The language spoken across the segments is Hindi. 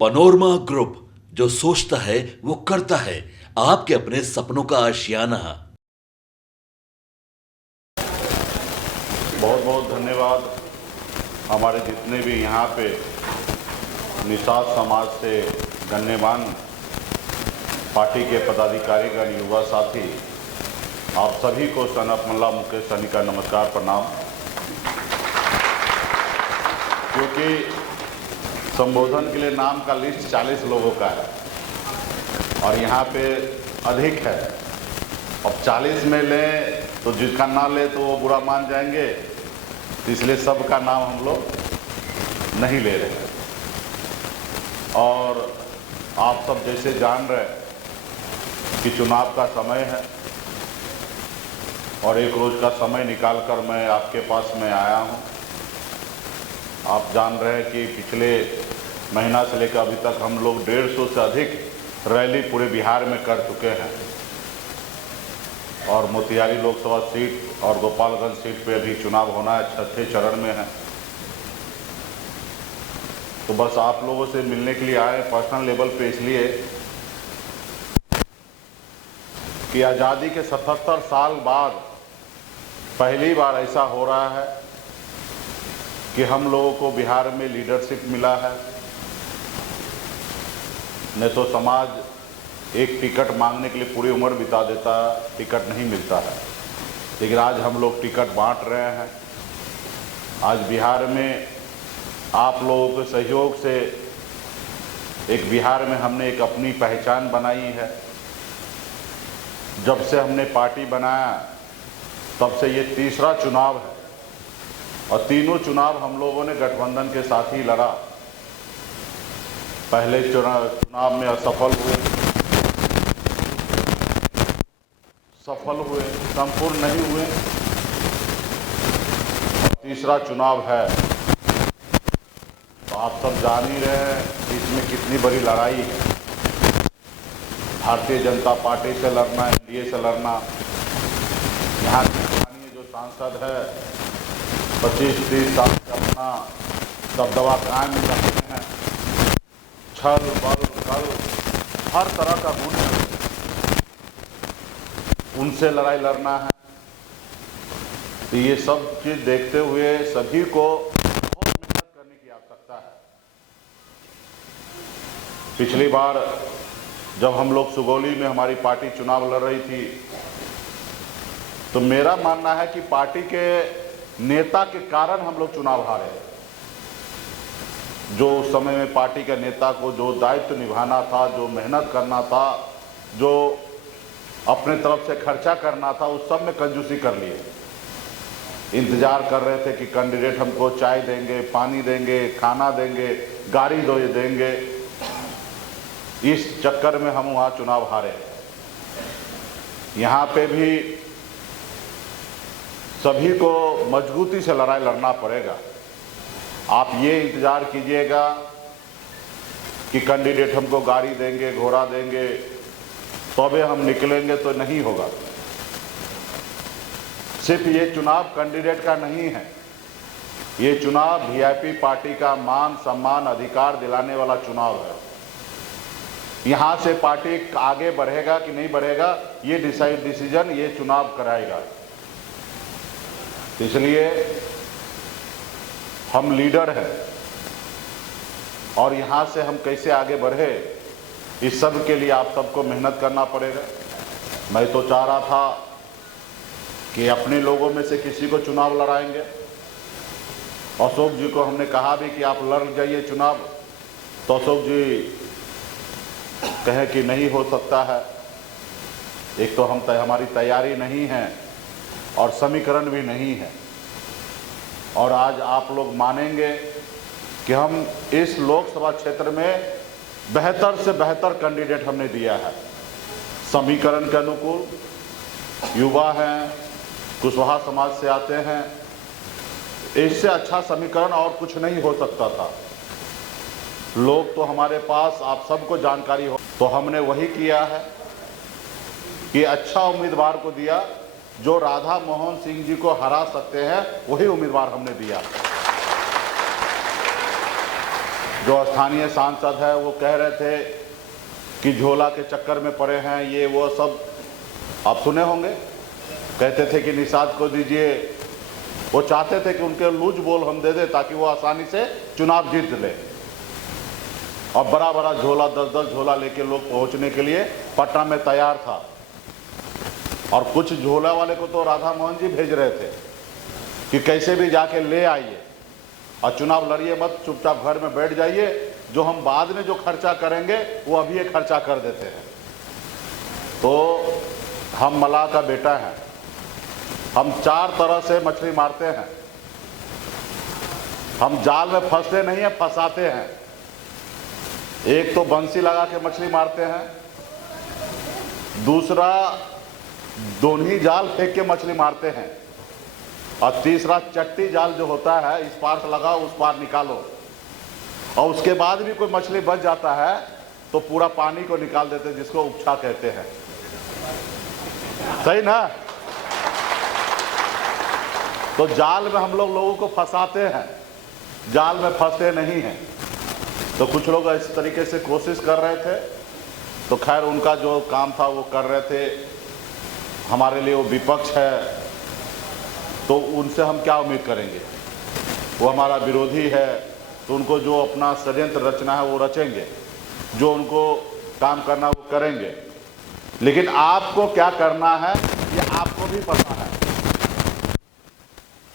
पनोरमा ग्रुप, जो सोचता है वो करता है। आपके अपने सपनों का आशियाना। बहुत बहुत धन्यवाद हमारे जितने भी यहाँ पे निषाद समाज से गण्यमान पार्टी के पदाधिकारीगण, युवा साथी, आप सभी को सनत मल्ला मुकेश सैनी का नमस्कार, प्रणाम। क्योंकि संबोधन के लिए नाम का लिस्ट 40 लोगों का है और यहाँ पे अधिक है। अब 40 में लें तो जिसका ना ले तो वो बुरा मान जाएंगे, इसलिए सबका नाम हम लोग नहीं ले रहे हैं। और आप सब जैसे जान रहे कि चुनाव का समय है और एक रोज़ का समय निकालकर मैं आपके पास में आया हूँ। आप जान रहे हैं कि पिछले महीना से लेकर अभी तक हम लोग 150 से अधिक रैली पूरे बिहार में कर चुके हैं और मोतिहारी लोकसभा सीट और गोपालगंज सीट पे अभी चुनाव होना है, छठे चरण में है। तो बस आप लोगों से मिलने के लिए आए पर्सनल लेवल पे, इसलिए कि आज़ादी के 77 साल बाद पहली बार ऐसा हो रहा है कि हम लोगों को बिहार में लीडरशिप मिला है। नहीं तो समाज एक टिकट मांगने के लिए पूरी उम्र बिता देता, टिकट नहीं मिलता है। लेकिन आज हम लोग टिकट बांट रहे हैं। आज बिहार में आप लोगों के सहयोग से एक बिहार में हमने एक अपनी पहचान बनाई है। जब से हमने पार्टी बनाया तब से ये तीसरा चुनाव है और तीनों चुनाव हम लोगों ने गठबंधन के साथ ही लड़ा। पहले चुनाव में असफल हुए, संपूर्ण नहीं हुए। तीसरा चुनाव है तो आप सब जान ही रहे हैं कि इसमें कितनी बड़ी लड़ाई है। भारतीय जनता पार्टी से लड़ना, एनडीए से लड़ना। यहाँ के स्थानीय जो सांसद है 25-30 साल से अपना दबदबा कायम रखते हैं। छल बल छल हर तरह का गुण है, उनसे लड़ाई लड़ना है। तो ये सब चीज़ देखते हुए सभी को बहुत मेहनत करने की आवश्यकता है। पिछली बार जब हम लोग सुगौली में हमारी पार्टी चुनाव लड़ रही थी तो मेरा मानना है कि पार्टी के नेता के कारण हम लोग चुनाव हारे। जो उस समय में पार्टी के नेता को जो दायित्व निभाना था, जो मेहनत करना था, जो अपने तरफ से खर्चा करना था, उस सब में कंजूसी कर लिए। इंतजार कर रहे थे कि कैंडिडेट हमको चाय देंगे, पानी देंगे, खाना देंगे, गाड़ी देंगे। इस चक्कर में हम वहाँ चुनाव हारे। यहाँ पे भी सभी को मजबूती से लड़ाई लड़ना पड़ेगा। आप ये इंतज़ार कीजिएगा कि कैंडिडेट हमको गाड़ी देंगे, घोड़ा देंगे तबे हम निकलेंगे, तो नहीं होगा। सिर्फ ये चुनाव कैंडिडेट का नहीं है, ये चुनाव वीआईपी पार्टी का मान सम्मान अधिकार दिलाने वाला चुनाव है। यहाँ से पार्टी आगे बढ़ेगा कि नहीं बढ़ेगा, ये डिसीजन ये चुनाव कराएगा। इसलिए हम लीडर हैं और यहाँ से हम कैसे आगे बढ़े, इस सब के लिए आप सबको मेहनत करना पड़ेगा। मैं तो चाह रहा था कि अपने लोगों में से किसी को चुनाव लड़ाएंगे। अशोक जी को हमने कहा भी कि आप लड़ जाइए चुनाव, तो अशोक जी कहे कि नहीं हो सकता है। एक तो हमारी तैयारी नहीं है और समीकरण भी नहीं है। और आज आप लोग मानेंगे कि हम इस लोकसभा क्षेत्र में बेहतर से बेहतर कैंडिडेट हमने दिया है। समीकरण के अनुकूल, युवा हैं, कुशवाहा समाज से आते हैं। इससे अच्छा समीकरण और कुछ नहीं हो सकता था। लोग तो हमारे पास, आप सबको जानकारी हो, तो हमने वही किया है कि अच्छा उम्मीदवार को दिया जो राधा मोहन सिंह जी को हरा सकते हैं, वही उम्मीदवार हमने दिया। जो स्थानीय सांसद है वो कह रहे थे कि झोला के चक्कर में पड़े हैं, ये वो सब आप सुने होंगे। कहते थे कि निषाद को दीजिए, वो चाहते थे कि उनके लूज बोल हम दे दें ताकि वो आसानी से चुनाव जीत ले। और बड़ा बड़ा झोला 10-10 झोला लेके लोग पहुंचने के लिए पटना में तैयार था। और कुछ झोला वाले को तो राधा मोहन जी भेज रहे थे कि कैसे भी जाके ले आइए और चुनाव लड़िए मत, चुपचाप घर में बैठ जाइए, जो हम बाद में जो खर्चा करेंगे वो अभी ये खर्चा कर देते हैं। तो हम मलाह का बेटा हैं, हम 4 तरह से मछली मारते हैं। हम जाल में फंसते नहीं हैं, फंसाते हैं। एक तो बंसी लगा के मछली मारते हैं, दूसरा दोनही जाल फेंक के मछली मारते हैं, और तीसरा चट्टी जाल जो होता है, इस पार से लगाओ उस पार निकालो। और उसके बाद भी कोई मछली बच जाता है तो पूरा पानी को निकाल देते हैं, जिसको उपछा कहते हैं। सही ना? तो जाल में हम लोगों को फंसाते हैं, जाल में फंसते नहीं हैं। तो कुछ लोग इस तरीके से कोशिश कर रहे थे, तो खैर उनका जो काम था वो कर रहे थे। हमारे लिए वो विपक्ष है, तो उनसे हम क्या उम्मीद करेंगे? वो हमारा विरोधी है, तो उनको जो अपना षड्यंत्र रचना है वो रचेंगे, जो उनको काम करना वो करेंगे। लेकिन आपको क्या करना है ये आपको भी पता है।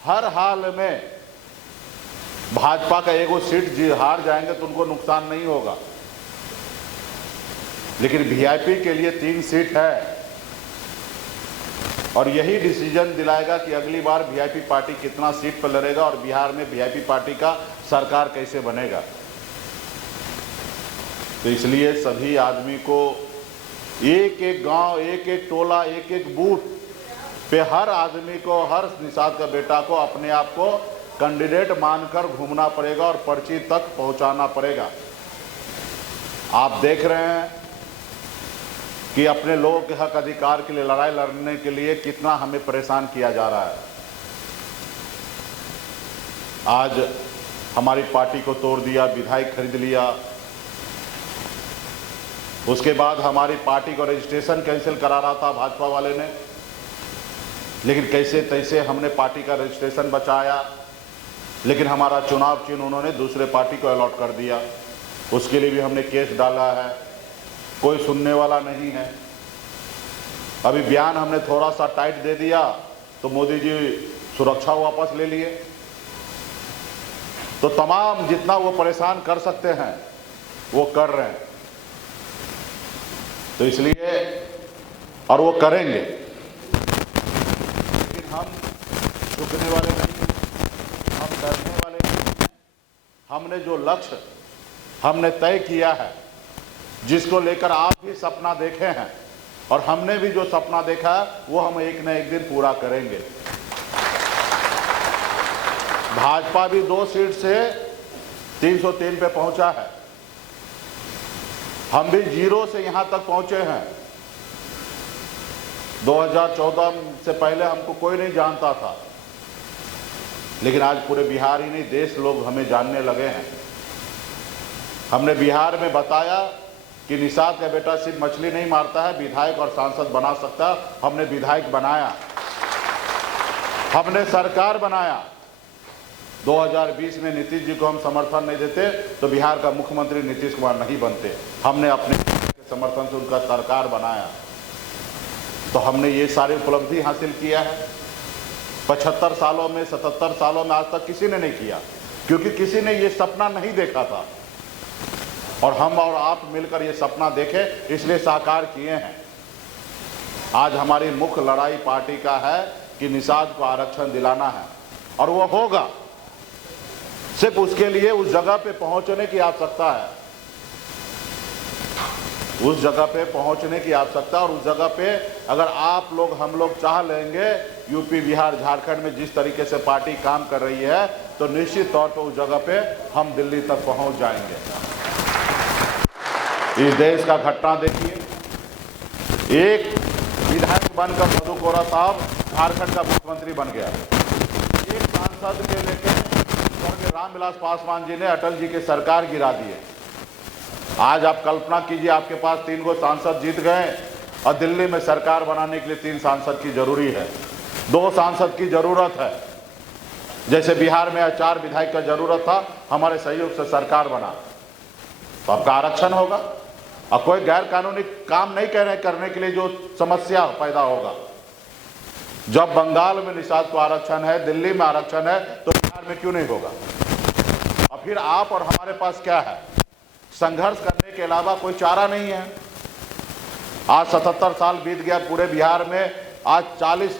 हर हाल में भाजपा का एगो सीट हार जाएंगे तो उनको नुकसान नहीं होगा, लेकिन वीआईपी के लिए 3 सीट है, और यही डिसीजन दिलाएगा कि अगली बार वीआईपी पार्टी कितना सीट पर लड़ेगा और बिहार में वीआईपी पार्टी का सरकार कैसे बनेगा। तो इसलिए सभी आदमी को एक एक गांव, एक एक टोला, एक एक बूथ पे हर आदमी को, हर निषाद का बेटा को अपने आप को कैंडिडेट मानकर घूमना पड़ेगा और पर्ची तक पहुंचाना पड़ेगा। आप देख रहे हैं कि अपने लोगों के हक अधिकार के लिए लड़ाई लड़ने के लिए कितना हमें परेशान किया जा रहा है। आज हमारी पार्टी को तोड़ दिया, विधायक खरीद लिया, उसके बाद हमारी पार्टी को रजिस्ट्रेशन कैंसिल करा रहा था भाजपा वाले ने, लेकिन कैसे तैसे हमने पार्टी का रजिस्ट्रेशन बचाया। लेकिन हमारा चुनाव चिन्ह उन्होंने दूसरे पार्टी को अलॉट कर दिया, उसके लिए भी हमने केस डाला है, कोई सुनने वाला नहीं है। अभी बयान हमने थोड़ा सा टाइट दे दिया तो मोदी जी सुरक्षा वापस ले लिए। तो तमाम जितना वो परेशान कर सकते हैं वो कर रहे हैं, तो इसलिए और वो करेंगे। लेकिन हम झुकने वाले नहीं, हम डरने वाले नहीं। हमने जो लक्ष्य हमने तय किया है, जिसको लेकर आप भी सपना देखे हैं और हमने भी जो सपना देखा है, वो हम एक न एक दिन पूरा करेंगे। भाजपा भी 2 सीट से 303 पे पहुंचा है, हम भी 0 से यहां तक पहुंचे हैं। 2014 से पहले हमको कोई नहीं जानता था, लेकिन आज पूरे बिहार ही नहीं देश लोग हमें जानने लगे हैं। हमने बिहार में बताया कि निषाद का बेटा सिर्फ मछली नहीं मारता है, विधायक और सांसद बना सकता है। हमने विधायक बनाया, हमने सरकार बनाया। 2020 में नीतीश जी को हम समर्थन नहीं देते तो बिहार का मुख्यमंत्री नीतीश कुमार नहीं बनते। हमने अपने समर्थन से उनका सरकार बनाया। तो हमने ये सारी उपलब्धि हासिल किया है। 75 सालों में, 77 सालों में आज तक किसी ने नहीं किया, क्योंकि किसी ने ये सपना नहीं देखा था। और हम और आप मिलकर ये सपना देखे, इसलिए साकार किए हैं। आज हमारी मुख्य लड़ाई पार्टी का है कि निषाद को आरक्षण दिलाना है, और वो होगा। सिर्फ उसके लिए उस जगह पे पहुंचने की आवश्यकता है, उस जगह पे पहुंचने की आवश्यकता। और उस जगह पे अगर आप लोग, हम लोग चाह लेंगे, यूपी, बिहार, झारखंड में जिस तरीके से पार्टी काम कर रही है, तो निश्चित तौर पर उस जगह पे हम दिल्ली तक पहुंच जाएंगे। इस देश का घटना देखिए, एक विधायक बनकर मधु कोरा साहब झारखंड का मुख्यमंत्री बन गया, एक सांसद के लेकर स्वर्गीय रामविलास पासवान जी ने अटल जी की सरकार गिरा दी है। आज आप कल्पना कीजिए, आपके पास 3 गो सांसद जीत गए और दिल्ली में सरकार बनाने के लिए 3 सांसद की जरूरी है, 2 सांसद की जरूरत है। जैसे बिहार में 4 विधायक का जरूरत था, हमारे सहयोग से सरकार बना, तो आपका आरक्षण होगा। और कोई गैर कानूनी काम नहीं कह रहे करने के लिए जो समस्या पैदा होगा। जब बंगाल में निषाद को आरक्षण है, दिल्ली में आरक्षण है, तो बिहार में क्यों नहीं होगा? और फिर आप और हमारे पास क्या है? संघर्ष करने के अलावा कोई चारा नहीं है। आज 77 साल बीत गया पूरे बिहार में, आज 40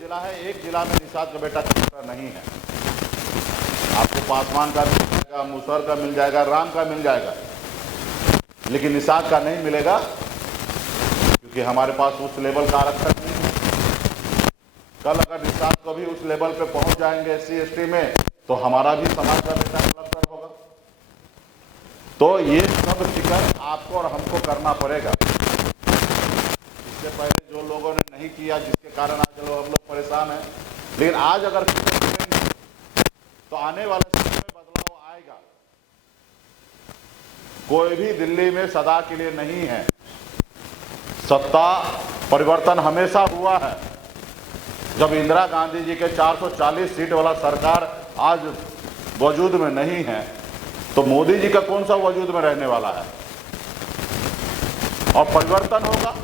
जिला है, एक जिला में निषाद का बेटा कलेक्टर नहीं है। आपको पासवान का मिल जाएगा, मुसहर का मिल जाएगा, राम का मिल जाएगा, लेकिन निषाद का नहीं मिलेगा, क्योंकि हमारे पास उस लेवल का आरक्षण नहीं है। कल अगर निषाद को भी उस लेवल पे पहुंच जाएंगे SC ST में, तो हमारा भी समाज का बेटा कलेक्टर होगा। तो ये सब फिक्र आपको और हमको करना पड़ेगा। इससे पहले जो लोगों ने नहीं किया, जिसके कारण आज हम लोग परेशान हैं, लेकिन आज अगर फिक्र करेंगे तो आने वाले समय में बदलाव आएगा। कोई भी दिल्ली में सदा के लिए नहीं है। सत्ता परिवर्तन हमेशा हुआ है। जब इंदिरा गांधी जी के 440 सीट वाला सरकार आज वजूद में नहीं है, तो मोदी जी का कौन सा वजूद में रहने वाला है? और परिवर्तन होगा।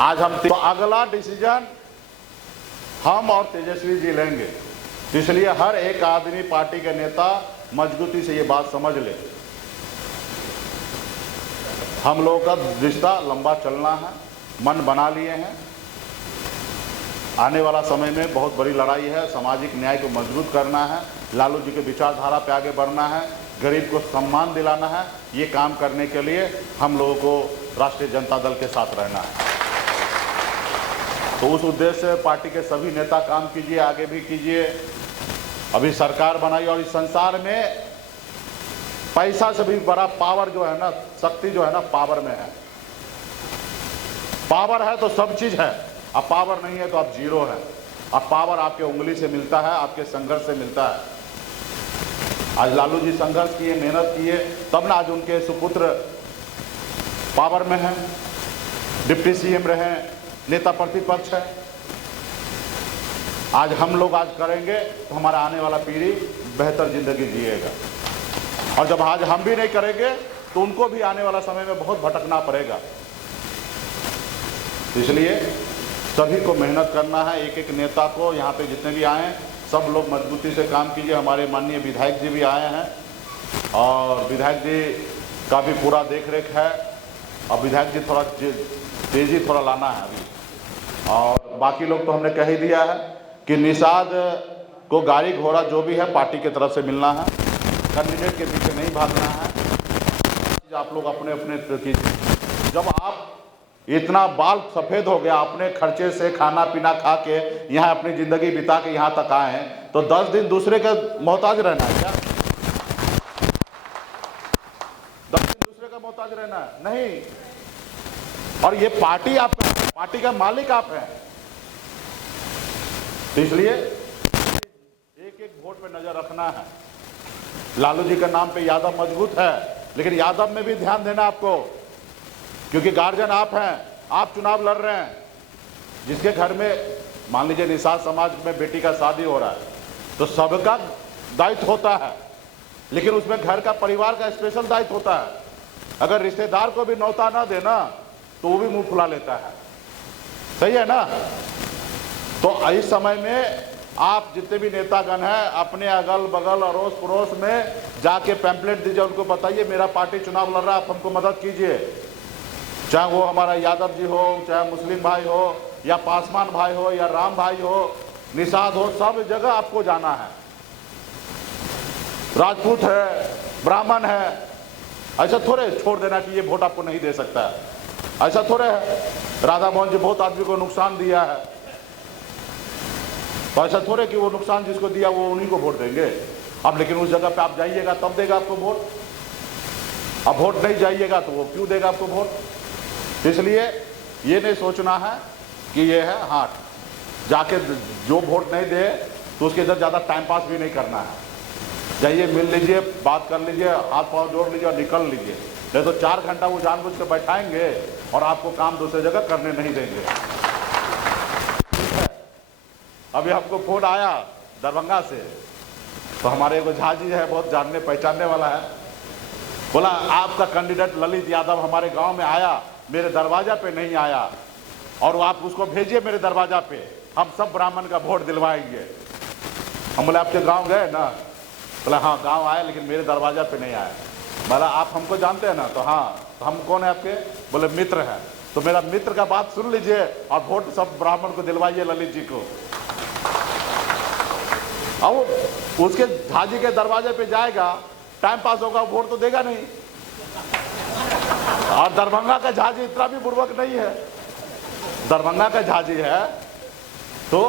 आज हम तो अगला डिसीजन हम और तेजस्वी जी लेंगे। इसलिए हर एक आदमी, पार्टी के नेता मजबूती से ये बात समझ ले, हम लोगों का रिश्ता लंबा चलना है, मन बना लिए हैं। आने वाला समय में बहुत बड़ी लड़ाई है, सामाजिक न्याय को मजबूत करना है, लालू जी के विचारधारा पे आगे बढ़ना है, गरीब को सम्मान दिलाना है। ये काम करने के लिए हम लोगों को राष्ट्रीय जनता दल के साथ रहना है। तो उस उद्देश्य से पार्टी के सभी नेता काम कीजिए, आगे भी कीजिए। अभी सरकार बनाई और इस संसार में पैसा से भी बड़ा पावर जो है ना, शक्ति जो है ना, पावर में है। पावर है तो सब चीज है, अब पावर नहीं है तो आप जीरो है। अब पावर आपके उंगली से मिलता है, आपके संघर्ष से मिलता है। आज लालू जी संघर्ष किए, मेहनत किए, तब ना आज उनके सुपुत्र पावर में हैं, डिप्टी CM रहे, नेता प्रतिपक्ष है। आज हम लोग आज करेंगे तो हमारा आने वाला पीढ़ी बेहतर जिंदगी जिएगा। और जब आज हम भी नहीं करेंगे तो उनको भी आने वाला समय में बहुत भटकना पड़ेगा। इसलिए सभी को मेहनत करना है। एक एक नेता को, यहाँ पे जितने भी आए हैं, सब लोग मजबूती से काम कीजिए। हमारे माननीय विधायक जी भी आए हैं और विधायक जी का भी पूरा देख रेख है। और विधायक जी थोड़ा तेजी थोड़ा लाना है अभी। और बाकी लोग तो हमने कह ही दिया है कि निषाद को गाड़ी घोड़ा जो भी है पार्टी की तरफ से मिलना है, कैंडिडेट के पीछे नहीं भागना है। आप लोग अपने अपने कीजिए। जब आप इतना बाल सफ़ेद हो गया, अपने खर्चे से खाना पीना खा के यहाँ अपनी ज़िंदगी बिता के यहाँ तक आए हैं, तो 10 दिन दूसरे का मोहताज रहना है क्या? 10 दिन दूसरे का मोहताज रहना है? नहीं। और ये पार्टी आप, पार्टी का मालिक आप हैं। तो इसलिए एक एक वोट पे नजर रखना है। लालू जी के नाम पे यादव मजबूत है, लेकिन यादव में भी ध्यान देना आपको, क्योंकि गार्जियन आप हैं, आप चुनाव लड़ रहे हैं। जिसके घर में मान लीजिए निषाद समाज में बेटी का शादी हो रहा है, तो सबका दायित्व होता है, लेकिन उसमें घर का, परिवार का स्पेशल दायित्व होता है। अगर रिश्तेदार को भी न्योता ना देना तो वो भी मुंह फुला लेता है। सही है ना? तो इस समय में आप जितने भी नेतागण हैं, अपने अगल बगल अड़ोस पड़ोस में जाके पैम्पलेट दीजिए, उनको बताइए मेरा पार्टी चुनाव लड़ रहा है, आप हमको मदद कीजिए। चाहे वो हमारा यादव जी हो, चाहे मुस्लिम भाई हो, या पासवान भाई हो, या राम भाई हो, निषाद हो, सब जगह आपको जाना है। राजपूत है, ब्राह्मण है, ऐसा थोड़े छोड़ देना कि ये वोट आपको नहीं दे सकता है। ऐसा थोड़े है। राधा मोहन जी बहुत आदमी को नुकसान दिया है, तो ऐसा थोड़े कि वो नुकसान जिसको दिया वो उन्हीं को वोट देंगे। अब लेकिन उस जगह पे आप जाइएगा तब देगा आपको वोट। अब वोट नहीं जाइएगा तो वो क्यों देगा आपको वोट? इसलिए ये नहीं सोचना है कि ये है हाथ, जाके जो वोट नहीं दे तो उसके इधर ज़्यादा टाइम पास भी नहीं करना है। जाइए, मिल लीजिए, बात कर लीजिए, हाथ पाँव जोड़ लीजिए और निकल लीजिए। नहीं तो 4 घंटा वो जानबूझ के बैठाएंगे और आपको काम दूसरी जगह करने नहीं देंगे। अभी हमको फोन आया दरभंगा से, तो हमारे एगो झा जी है, बहुत जानने पहचानने वाला है, बोला आपका कैंडिडेट ललित यादव हमारे गांव में आया, मेरे दरवाजा पे नहीं आया, और आप उसको भेजिए मेरे दरवाजा पे, हम सब ब्राह्मण का वोट दिलवाएंगे। हम बोले आपके गांव गए ना? बोला हाँ गांव आया, लेकिन मेरे दरवाजा पे नहीं आया। बोला आप हमको जानते हैं ना? तो हाँ। तो हम कौन है आपके? बोले मित्र हैं। तो मेरा मित्र का बात सुन लीजिए और वोट सब ब्राह्मण को दिलवाइए, ललित जी को। अब उसके झाजी के दरवाजे पे जाएगा, टाइम पास होगा, वोट तो देगा नहीं। और दरभंगा का झाजी इतना भी बुर्बक नहीं है, दरभंगा का झाजी है तो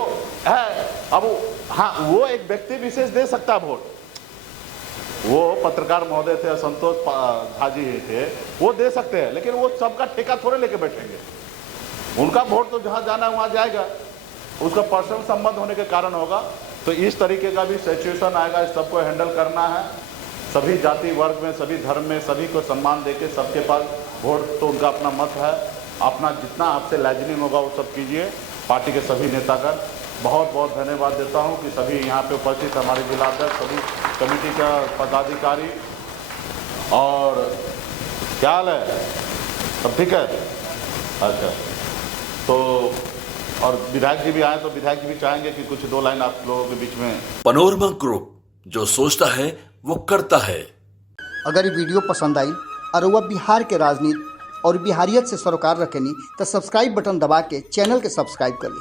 है। अब हाँ, वो एक व्यक्ति विशेष दे सकता है वोट, वो पत्रकार महोदय थे, संतोष झाजी थे, वो दे सकते हैं, लेकिन वो सबका ठेका थोड़े लेके बैठेंगे। उनका वोट तो जहाँ जाना है वहाँ जाएगा, उसका पर्सनल संबंध होने के कारण होगा। तो इस तरीके का भी सिचुएशन आएगा, इस सबको हैंडल करना है। सभी जाति वर्ग में, सभी धर्म में सभी को सम्मान देके, सबके पास वोट तो उनका अपना मत है, अपना जितना आपसे लाइजनिंग होगा वो सब कीजिए। पार्टी के सभी नेतागण बहुत बहुत धन्यवाद देता हूं कि सभी यहाँ पे उपस्थित हमारे जिलाध्यक्ष, सभी कमेटी का पदाधिकारी, और क्या हाल है, सब ठीक है? अच्छा, तो और विधायक जी भी आए, तो विधायक जी भी चाहेंगे कि कुछ 2 लाइन आप लोगों के बीच में। पनोरमा ग्रुप, जो सोचता है वो करता है। अगर ये वीडियो पसंद आई और वह बिहार के राजनीति और बिहारियत से सरोकार रखेनी तो सब्सक्राइब बटन दबा के चैनल के सब्सक्राइब कर ली।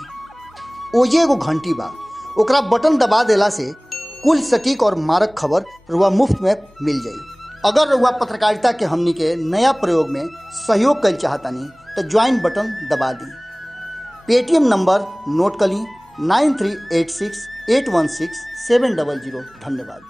ओजे एगो घंटी बा, ओकरा बटन दबा देला से कुल सटीक और मारक खबर रुआ मुफ्त में मिल जाई। अगर रुआ पत्रकारिता के हमनी के नया प्रयोग में सहयोग कर चाहतानी तो ज्वाइन बटन दबा दी। पेटीएम नंबर नोट कर ली 9386816700। धन्यवाद।